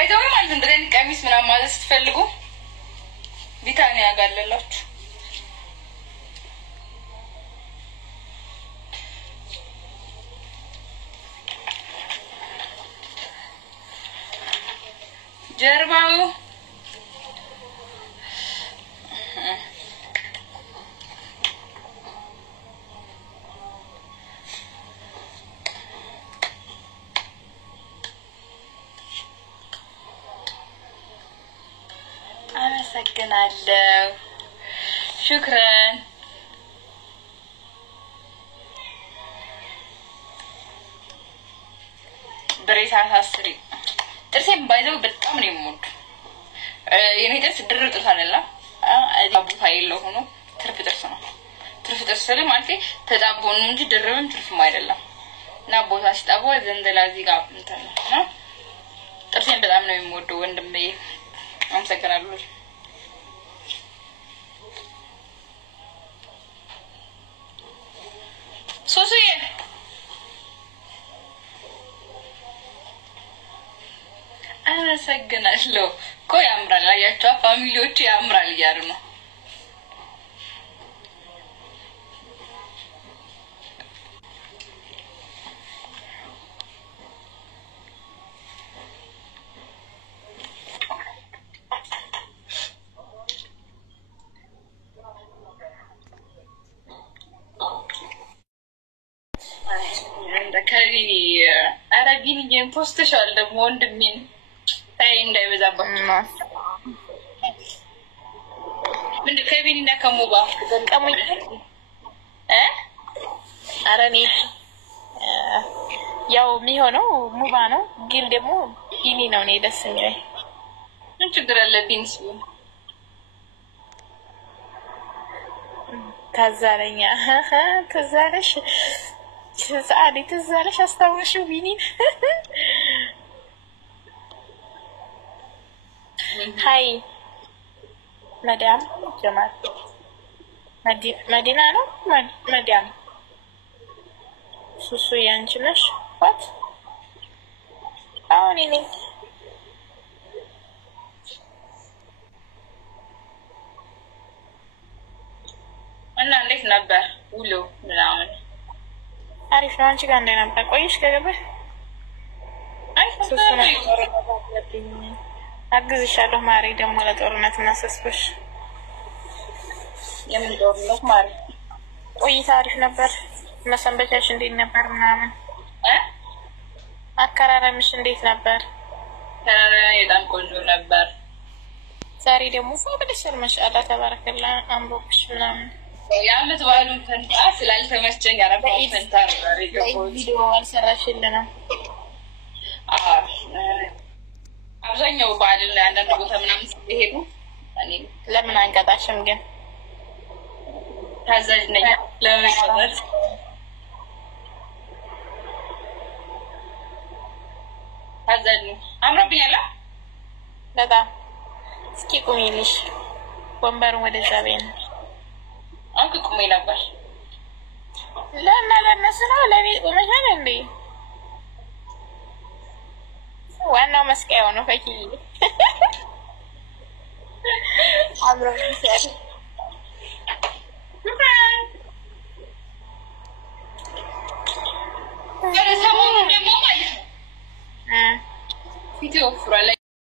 ባይተው ማለት እንደዚህ ቀሚስ ምናምን ማለት ስትፈልጉ ቢታኒያ ያጋለላችሁ ጀርባው አመሰግናለሁ شكرا بريس عساسري ጥርሴን ባይዘው በጣም ነው የምወድ የኔ ጥርስ ድርብ ጥርስ አይደለ አቡታ የለው ሆኖ ትርፍ ጥርስ ነው ትርፍ ጥርስ ማለት ተጣቦ ነው እንጂ ድርብም ትርፍም አይደለም እና ቦታ ሲጣቦ ዘንደላዚ ጋር እንትን ነው ጥርሴን በጣም ነው የምወደው ወንድሜ አመሰግናለሁ ሶሱዬ አመሰግናለሁ ቆይ ያምራል አያችሁ ፋሚሊዎቹ ያምራል እያሉ ነው ከሪኒ አረቢን የፖስትሻል ደግሞ ወንድሜን ታይ እንዳይበዛባችሁ ምን ከቢኒና ከሙባ ከሙኝ አረኔ ያው የሚሆነው ሙባ ነው ግን ደግሞ ቢኒ ነው ነው ደስ የሚለኝ ምን ችግር አለ ቢንስ ታዛለኛ ታዛለሽ سعادي تزالش استوشو بيني هاي مدام جمال مدينة نو مدام سوسو يانجنش what نيني أنا عندك نبه ولو نعمل عارف شو أنت كان لنا بقى كويس كده بقى أجهز الشغل ماري ده مولد أورنات الناس بس يمن دورنا ماري كويس عارف نبر مثلا بتعيش ندي نبر نعمل أكرر مش ندي نبر كرر يدام كله نبر ساري ده مو فابدش ما شاء الله تبارك الله أمبو بش نعمل يا عم تبغون تنتعس لا تمشي على فنتار فيديو አልሰራሽልንም አብዛኛው ባል ላይ አንዳንድ ቦታ ምናምን ሲሄዱ እኔ ለምን አንቀጣሽም ግን ታዛዥ ነኝ ለምን ታዛዥ ነኝ አምሮብኛል በጣም እስኪ ቁሚልሽ ወንበሩን ወደዛ በይን አንተ ቁሚ ነበር ለነሱ ነው ለቤት ቆመሽ እንዴ ዋናው መስቀያው ነው ፈኪ አብረን ሲያል ሰሞኑን ደግሞ ማለት ነው ቪዲዮ ፍራለ